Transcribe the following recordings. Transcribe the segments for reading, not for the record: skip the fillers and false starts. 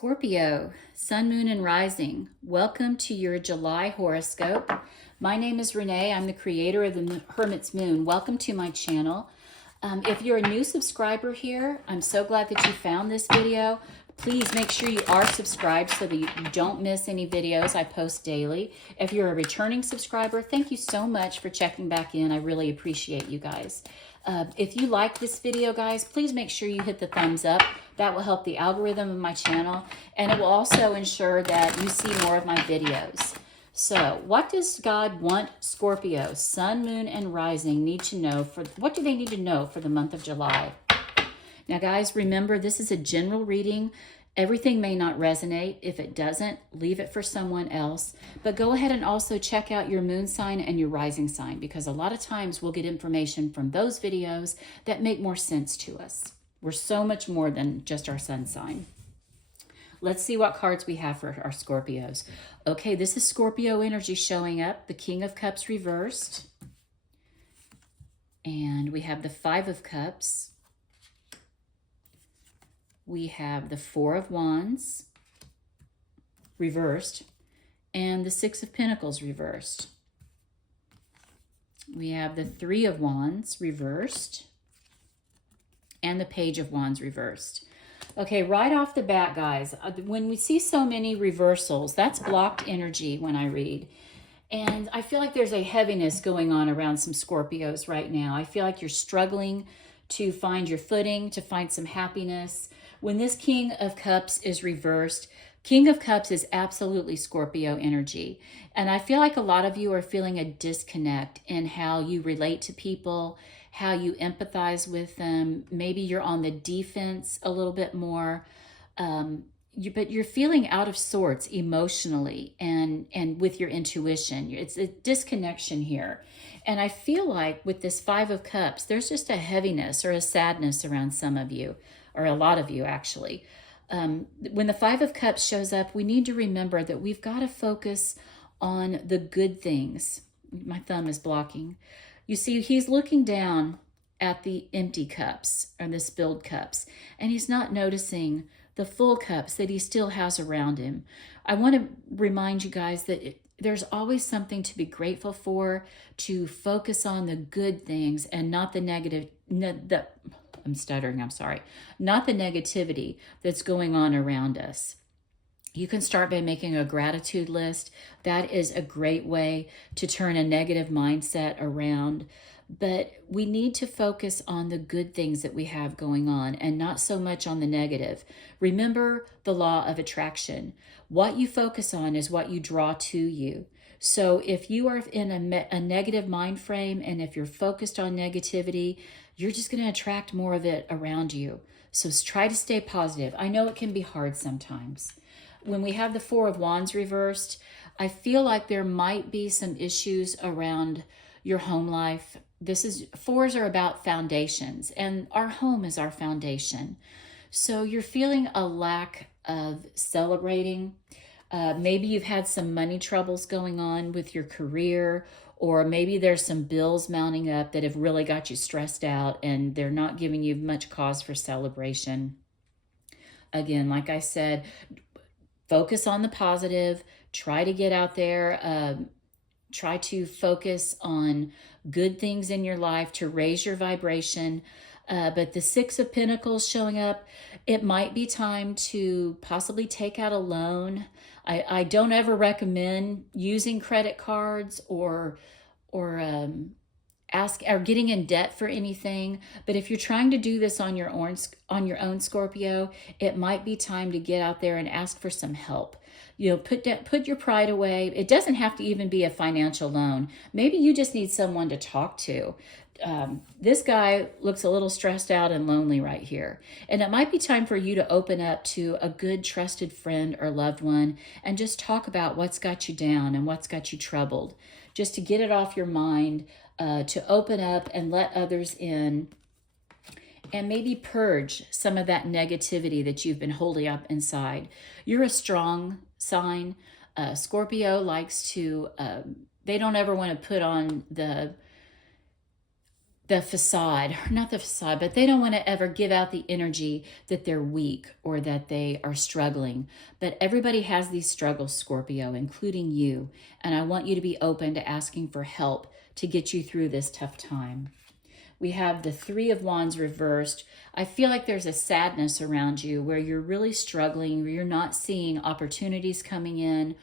Scorpio, Sun, Moon, and Rising. Welcome to your July horoscope. My name is Renee. I'm the creator of the Hermit's Moon. Welcome to my channel. If you're a new subscriber here, I'm so glad that you found this video. Please make sure you are subscribed so that you don't miss any videos I post daily. If you're a returning subscriber, thank you so much for checking back in. I really appreciate you guys. If you like this video, guys, please make sure you hit the thumbs up. That will help the algorithm of my channel, and it will also ensure that you see more of my videos. So, what does God want Scorpio, Sun, Moon, and Rising need to know for, what do they need to know for the month of July? Now, guys, remember, this is a general reading. Everything may not resonate. If it doesn't, leave it for someone else. But go ahead and also check out your moon sign and your rising sign, because a lot of times we'll get information from those videos that make more sense to us. We're so much more than just our sun sign. Let's see what cards we have for our Scorpios. Okay, this is Scorpio energy showing up. The King of Cups reversed. And we have the Five of Cups. We have the Four of Wands reversed and the Six of Pentacles reversed. We have the Three of Wands reversed and the Page of Wands reversed. Okay, right off the bat, guys, when we see so many reversals, that's blocked energy when I read. And I feel like there's a heaviness going on around some Scorpios right now. I feel like you're struggling to find your footing, to find some happiness. When this King of Cups is reversed, King of Cups is absolutely Scorpio energy. And I feel like a lot of you are feeling a disconnect in how you relate to people, how you empathize with them. Maybe you're on the defense a little bit more, but you're feeling out of sorts emotionally and with your intuition. It's a disconnection here. And I feel like with this Five of Cups, there's just a heaviness or a sadness around some of you, or a lot of you actually. When the Five of Cups shows up, we need to remember that we've got to focus on the good things. My thumb is blocking. You see, he's looking down at the empty cups or the spilled cups, and he's not noticing the full cups that he still has around him. I want to remind you guys that there's always something to be grateful for, to focus on the good things and not the negative, I'm stuttering, I'm sorry, not the negativity that's going on around us. You can start by making a gratitude list. That is a great way to turn a negative mindset around. But we need to focus on the good things that we have going on and not so much on the negative. Remember the law of attraction. What you focus on is what you draw to you. So if you are in a negative mind frame and if you're focused on negativity, you're just going to attract more of it around you. So try to stay positive. I know it can be hard sometimes. When we have the Four of Wands reversed, I feel like there might be some issues around your home life. Fours are about foundations, and our home is our foundation. So you're feeling a lack of celebrating. Maybe you've had some money troubles going on with your career, or maybe there's some bills mounting up that have really got you stressed out and they're not giving you much cause for celebration. Again, like I said, focus on the positive. Try to get out there. Try to focus on good things in your life to raise your vibration. But the Six of Pentacles showing up, it might be time to possibly take out a loan. I don't ever recommend using credit cards or getting in debt for anything. But if you're trying to do this on your own Scorpio, it might be time to get out there and ask for some help. You know, put your pride away. It doesn't have to even be a financial loan. Maybe you just need someone to talk to. This guy looks a little stressed out and lonely right here. And it might be time for you to open up to a good trusted friend or loved one and just talk about what's got you down and what's got you troubled. Just to get it off your mind, to open up and let others in and maybe purge some of that negativity that you've been holding up inside. You're a strong sign. Scorpio likes to, they don't ever want to put on the the facade, not the facade, but they don't want to ever give out the energy that they're weak or that they are struggling. But everybody has these struggles, Scorpio, including you. And I want you to be open to asking for help to get you through this tough time. We have the Three of Wands reversed. I feel like there's a sadness around you where you're really struggling, where you're not seeing opportunities coming in,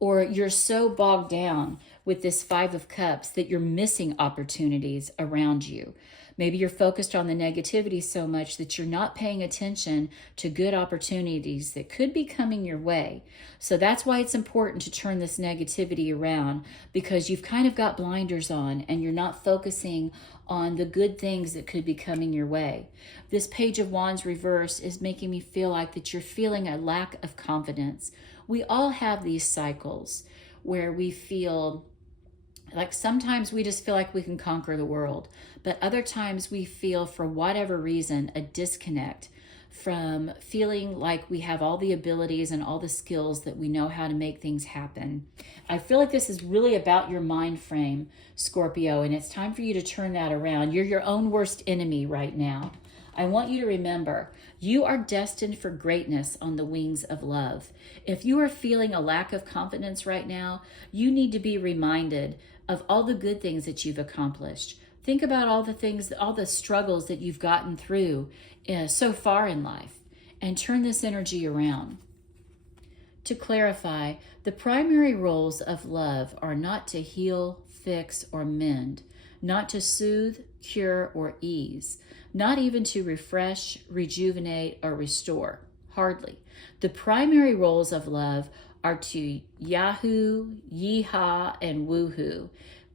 or you're so bogged down with this Five of Cups that you're missing opportunities around you. Maybe you're focused on the negativity so much that you're not paying attention to good opportunities that could be coming your way. So that's why it's important to turn this negativity around, because you've kind of got blinders on and you're not focusing on the good things that could be coming your way. This Page of Wands reverse is making me feel like that you're feeling a lack of confidence. We all have these cycles where we feel like sometimes we just feel like we can conquer the world, but other times we feel, for whatever reason, a disconnect from feeling like we have all the abilities and all the skills that we know how to make things happen. I feel like this is really about your mind frame, Scorpio, and it's time for you to turn that around. You're your own worst enemy right now. I want you to remember, you are destined for greatness on the wings of love. If you are feeling a lack of confidence right now, you need to be reminded of all the good things that you've accomplished. Think about all the things, all the struggles that you've gotten through so far in life, and turn this energy around. To clarify, the primary roles of love are not to heal, fix, or mend, not to soothe, cure, or ease, not even to refresh, rejuvenate, or restore. Hardly. The primary roles of love are to yahoo, yeehaw, and woohoo.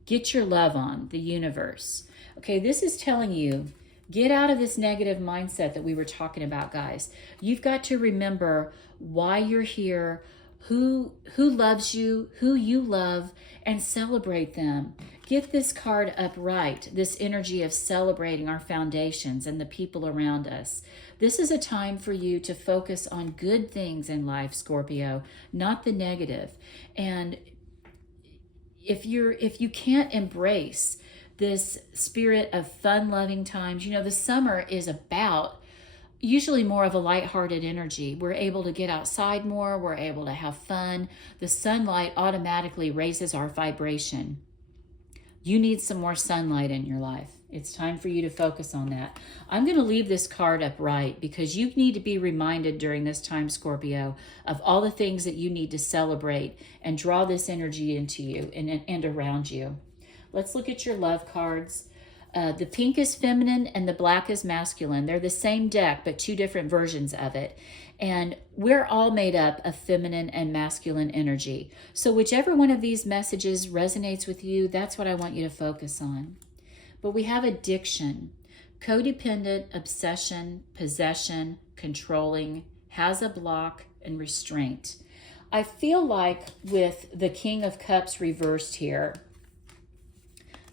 Get your love on, the universe. Okay, this is telling you, get out of this negative mindset that we were talking about, guys. You've got to remember why you're here, who loves you, who you love, and celebrate them. Get this card upright, this energy of celebrating our foundations and the people around us. This is a time for you to focus on good things in life, Scorpio, not the negative. And if you can't embrace this spirit of fun-loving times, you know, the summer is about usually more of a lighthearted energy. We're able to get outside more. We're able to have fun. The sunlight automatically raises our vibration. You need some more sunlight in your life. It's time for you to focus on that. I'm going to leave this card upright because you need to be reminded during this time, Scorpio, of all the things that you need to celebrate and draw this energy into you and around you. Let's look at your love cards. The pink is feminine and the black is masculine. They're the same deck, but two different versions of it. And we're all made up of feminine and masculine energy. So whichever one of these messages resonates with you, that's what I want you to focus on. But we have addiction, codependent, obsession, possession, controlling, has a block, and restraint. I feel like with the King of Cups reversed here,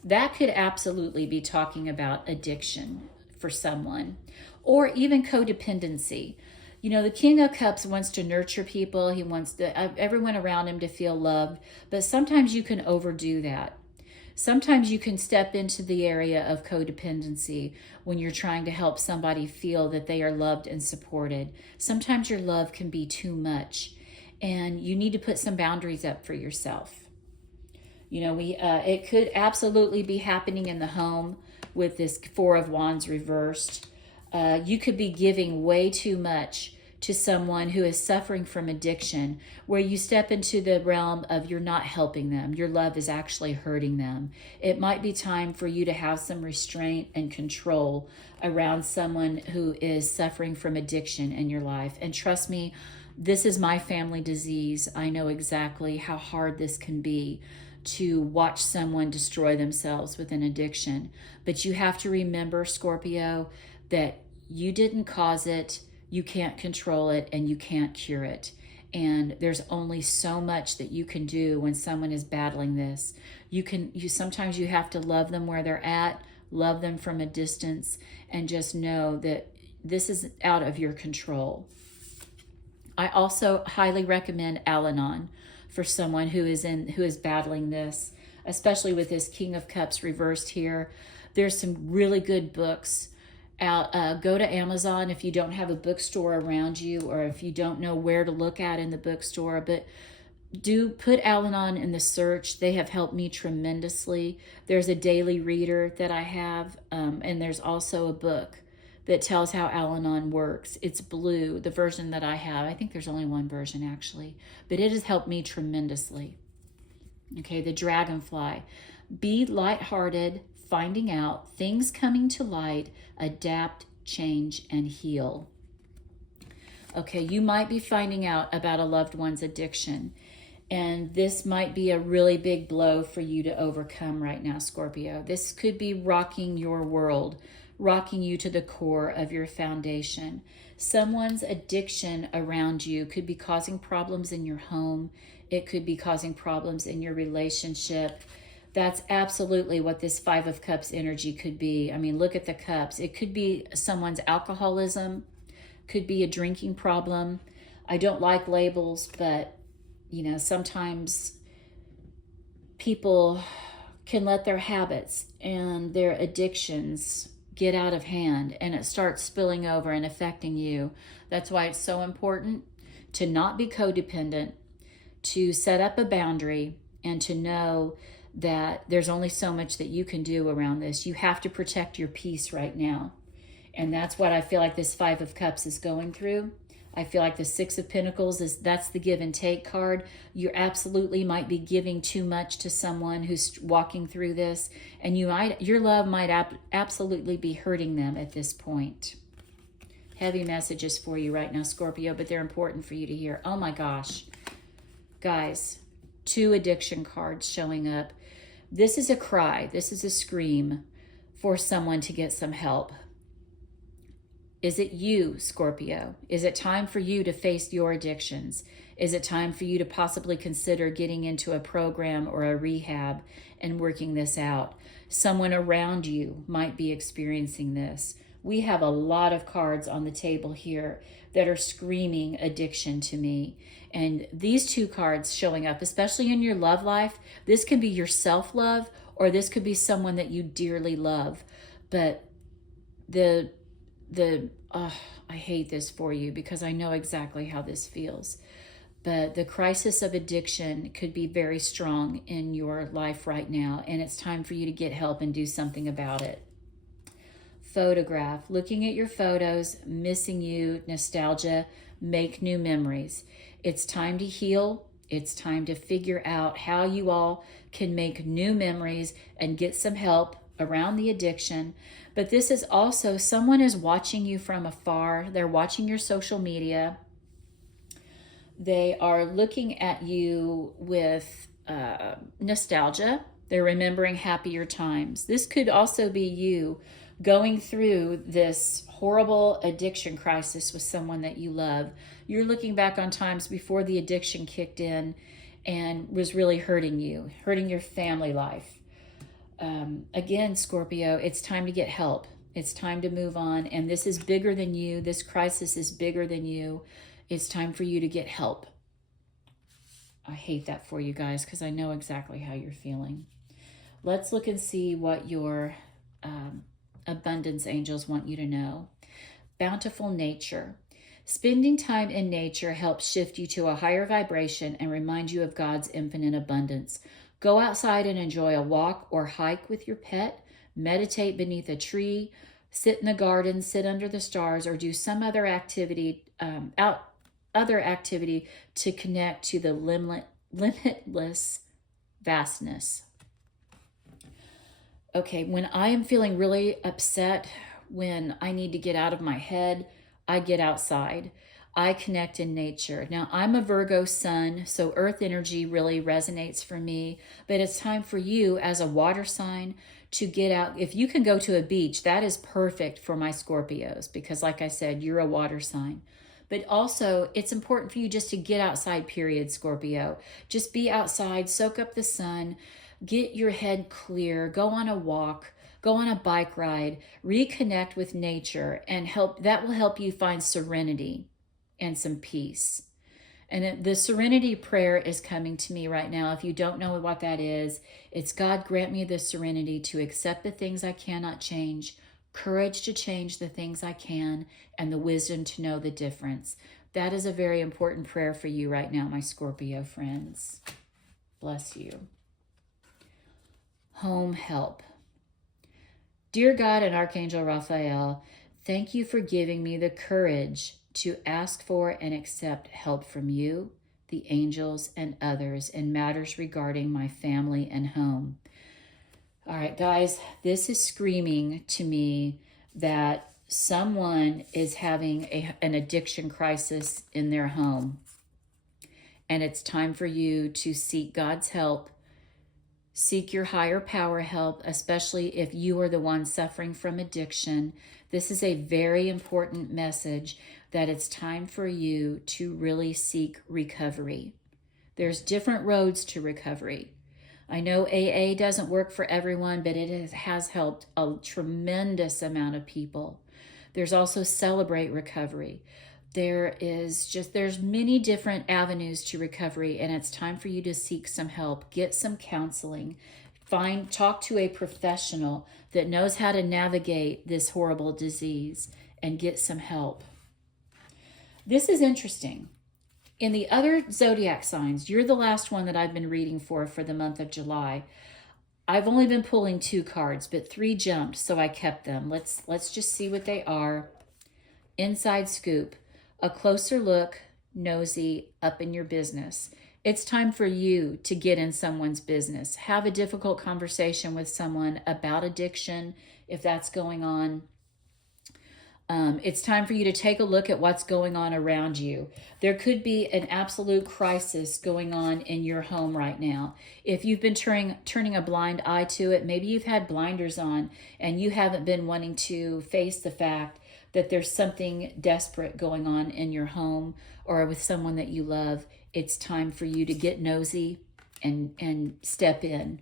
that could absolutely be talking about addiction for someone, or even codependency. You know, the King of Cups wants to nurture people. He wants everyone around him to feel loved, but sometimes you can overdo that. Sometimes you can step into the area of codependency when you're trying to help somebody feel that they are loved and supported. Sometimes your love can be too much, and you need to put some boundaries up for yourself. You know, it could absolutely be happening in the home with this Four of Wands reversed. You could be giving way too much to someone who is suffering from addiction, where you step into the realm of you're not helping them. Your love is actually hurting them. It might be time for you to have some restraint and control around someone who is suffering from addiction in your life. And trust me, this is my family disease. I know exactly how hard this can be to watch someone destroy themselves with an addiction. But you have to remember, Scorpio, that you didn't cause it, you can't control it, and you can't cure it. And there's only so much that you can do when someone is battling this. Sometimes you have to love them where they're at, love them from a distance, and just know that this is out of your control. I also highly recommend Al-Anon for someone who is battling this, especially with this King of Cups reversed here. There's some really good books out. Go to Amazon if you don't have a bookstore around you, or if you don't know where to look at in the bookstore. But do put Al-Anon in the search. They have helped me tremendously. There's a daily reader that I have, and there's also a book that tells how Al-Anon works. It's blue, the version that I have. I think there's only one version actually, but it has helped me tremendously. Okay, the dragonfly. Be lighthearted, finding out, things coming to light, adapt, change, and heal. Okay, you might be finding out about a loved one's addiction, and this might be a really big blow for you to overcome right now, Scorpio. This could be rocking your world, rocking you to the core of your foundation. Someone's addiction around you could be causing problems in your home. It could be causing problems in your relationship. That's absolutely what this Five of Cups energy could be. I mean, look at the cups. It could be someone's alcoholism, could be a drinking problem. I don't like labels, but you know, sometimes people can let their habits and their addictions get out of hand, and it starts spilling over and affecting you. That's why it's so important to not be codependent, to set up a boundary, and to know that there's only so much that you can do around this. You have to protect your peace right now. And that's what I feel like this Five of Cups is going through. I feel like the Six of Pentacles that's the give and take card. You absolutely might be giving too much to someone who's walking through this, and your love might absolutely be hurting them at this point. Heavy messages for you right now, Scorpio, but they're important for you to hear. Oh my gosh. Guys, 2 addiction cards showing up. This is a cry. This is a scream for someone to get some help. Is it you, Scorpio? Is it time for you to face your addictions? Is it time for you to possibly consider getting into a program or a rehab and working this out? Someone around you might be experiencing this. We have a lot of cards on the table here that are screaming addiction to me. And these 2 cards showing up, especially in your love life, this can be your self-love, or this could be someone that you dearly love. But I hate this for you because I know exactly how this feels. But the crisis of addiction could be very strong in your life right now, and it's time for you to get help and do something about it. Photograph, looking at your photos, missing you, nostalgia, make new memories. It's time to heal. It's time to figure out how you all can make new memories and get some help around the addiction. But this is also, someone is watching you from afar. They're watching your social media. They are looking at you with nostalgia. They're remembering happier times. This could also be you going through this horrible addiction crisis with someone that you love. You're looking back on times before the addiction kicked in and was really hurting you, hurting your family life. Again, Scorpio, it's time to get help. It's time to move on. And this is bigger than you. This crisis is bigger than you. It's time for you to get help. I hate that for you guys because I know exactly how you're feeling. Let's look and see what your abundance angels want you to know. Bountiful nature. Spending time in nature helps shift you to a higher vibration and remind you of God's infinite abundance. Go outside and enjoy a walk or hike with your pet, meditate beneath a tree, sit in the garden, sit under the stars, or do some other activity to connect to the limitless vastness. Okay, when I am feeling really upset, when I need to get out of my head, I get outside. I connect in nature. Now, I'm a Virgo sun, so earth energy really resonates for me, but it's time for you as a water sign to get out. If you can go to a beach, that is perfect for my Scorpios because, like I said, you're a water sign. But also, it's important for you just to get outside, period, Scorpio. Just be outside, soak up the sun, get your head clear, go on a walk, go on a bike ride, reconnect with nature, and that will help you find serenity and some peace. And the serenity prayer is coming to me right now. If you don't know what that is, it's God, grant me the serenity to accept the things I cannot change, courage to change the things I can, and the wisdom to know the difference. That is a very important prayer for you right now, my Scorpio friends. Bless you. Home help. Dear God and Archangel Raphael, thank you for giving me the courage to ask for and accept help from you, the angels, and others in matters regarding my family and home. All right, guys, this is screaming to me that someone is having an addiction crisis in their home. And it's time for you to seek God's help. Seek your higher power help, especially if you are the one suffering from addiction. This is a very important message that it's time for you to really seek recovery. There's different roads to recovery. I know AA doesn't work for everyone, but it has helped a tremendous amount of people. There's also Celebrate Recovery. There's many different avenues to recovery, and it's time for you to seek some help, get some counseling, talk to a professional that knows how to navigate this horrible disease, and get some help. This is interesting. In the other zodiac signs, you're the last one that I've been reading for the month of July. I've only been pulling 2 cards, but 3 jumped, so I kept them. Let's just see what they are. Inside scoop. A closer look, nosy, up in your business. It's time for you to get in someone's business. Have a difficult conversation with someone about addiction, if that's going on. It's time for you to take a look at what's going on around you. There could be an absolute crisis going on in your home right now. If you've been turning a blind eye to it, maybe you've had blinders on and you haven't been wanting to face the fact that there's something desperate going on in your home or with someone that you love. It's time for you to get nosy and step in.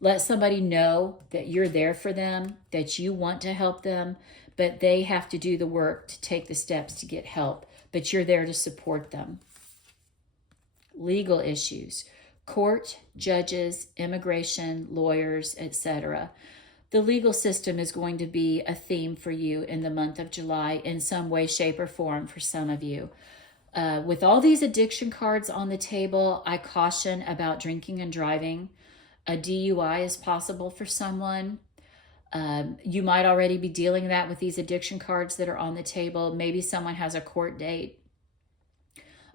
Let somebody know that you're there for them, that you want to help them, but they have to do the work to take the steps to get help, but you're there to support them. Legal issues, court, judges, immigration, lawyers, etc. The legal system is going to be a theme for you in the month of July in some way, shape, or form for some of you. With all these addiction cards on the table, I caution about drinking and driving. A DUI is possible for someone. You might already be dealing that with these addiction cards that are on the table. Maybe someone has a court date.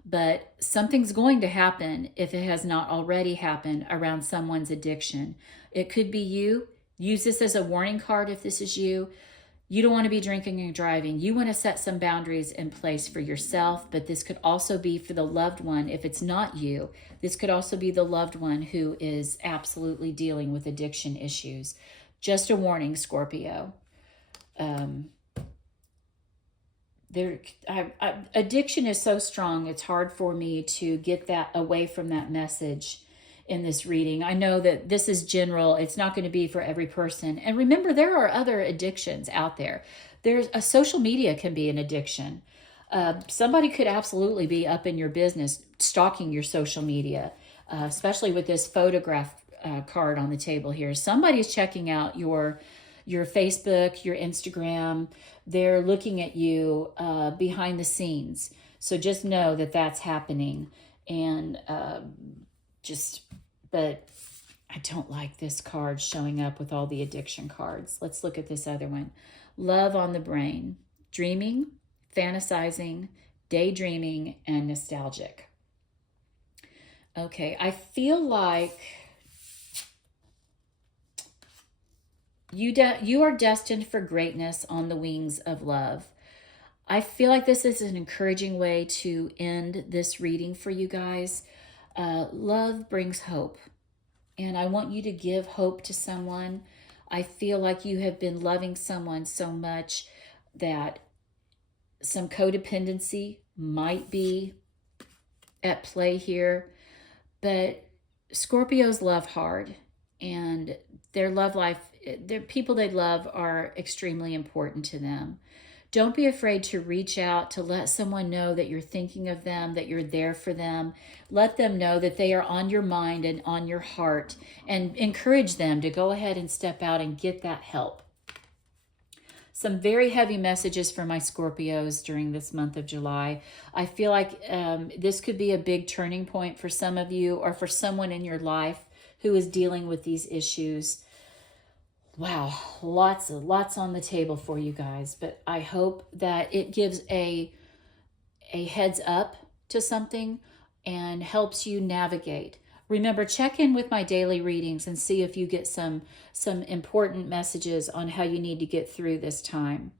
But something's going to happen if it has not already happened around someone's addiction. It could be you. Use this as a warning card if this is you. You don't want to be drinking and driving. You want to set some boundaries in place for yourself, but this could also be for the loved one. If it's not you, this could also be the loved one who is absolutely dealing with addiction issues. Just a warning, Scorpio. Addiction is so strong, it's hard for me to get that away from that message in this reading. I know that this is general. It's not going to be for every person. And remember, there are other addictions out there. There's a social media can be an addiction. Somebody could absolutely be up in your business, stalking your social media, especially with this photograph card on the table here. Somebody's checking out your Facebook, your Instagram. They're looking at you behind the scenes. So just know that that's happening. And but I don't like this card showing up with all the addiction cards. Let's look at this other one. Love on the brain. Dreaming, fantasizing, daydreaming, and nostalgic. Okay, I feel like you are destined for greatness on the wings of love. I feel like this is an encouraging way to end this reading for you guys. Love brings hope, and I want you to give hope to someone. I feel like you have been loving someone so much that some codependency might be at play here, but Scorpios love hard, and their love life, their people they love are extremely important to them. Don't be afraid to reach out, to let someone know that you're thinking of them, that you're there for them. Let them know that they are on your mind and on your heart, and encourage them to go ahead and step out and get that help. Some very heavy messages for my Scorpios during this month of July. I feel like this could be a big turning point for some of you, or for someone in your life who is dealing with these issues. Wow, lots on the table for you guys, but I hope that it gives a heads up to something and helps you navigate. Remember, check in with my daily readings and see if you get some important messages on how you need to get through this time.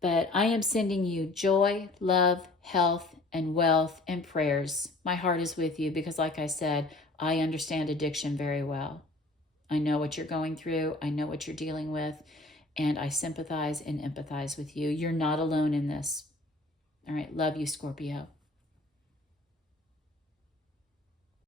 But I am sending you joy, love, health, and wealth and prayers. My heart is with you because, like I said, I understand addiction very well. I know what you're going through. I know what you're dealing with. And I sympathize and empathize with you. You're not alone in this. All right. Love you, Scorpio.